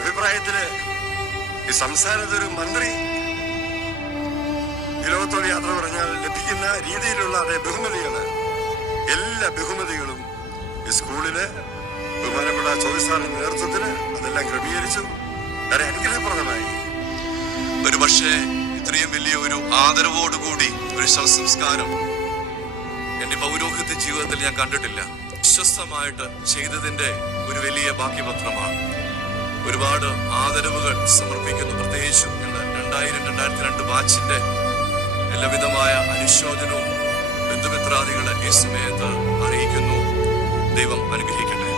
അഭിപ്രായത്തില് ഈ സംസ്ഥാനത്തൊരു മന്ത്രി ഈ ലോകത്തോട് യാത്ര പറഞ്ഞാൽ ലഭിക്കുന്ന രീതിയിലുള്ള അതേ ബഹുമതികള്, എല്ലാ ബഹുമതികളും ഈ സ്കൂളില് ബഹുമാനപ്പെട്ട ചോയ്സ് സാറിന്റെ നേതൃത്വത്തില് അതെല്ലാം ക്രമീകരിച്ചു. വളരെ അനുഗ്രഹപ്രദമായി. ഒരു പക്ഷേ ഇത്രയും വലിയ ഒരു ആദരവോടുകൂടി ഒരു ശവസംസ്കാരം എന്റെ പൗരോഹിത്യ ജീവിതത്തിൽ ഞാൻ കണ്ടിട്ടില്ല. വിശ്വസ്തമായിട്ട് ചെയ്തതിന്റെ ഒരു വലിയ ബാക്കിപത്രമാണ്. ഒരുപാട് ആദരവുകൾ സമർപ്പിക്കുന്നു. പ്രത്യേകിച്ചും 2000-2002 ബാച്ചിന്റെ എല്ലാവിധമായ അനുശോചനവും ബന്ധുമിത്രാദികളെ ഈ സമയത്ത് അറിയിക്കുന്നു. ദൈവം അനുഗ്രഹിക്കട്ടെ.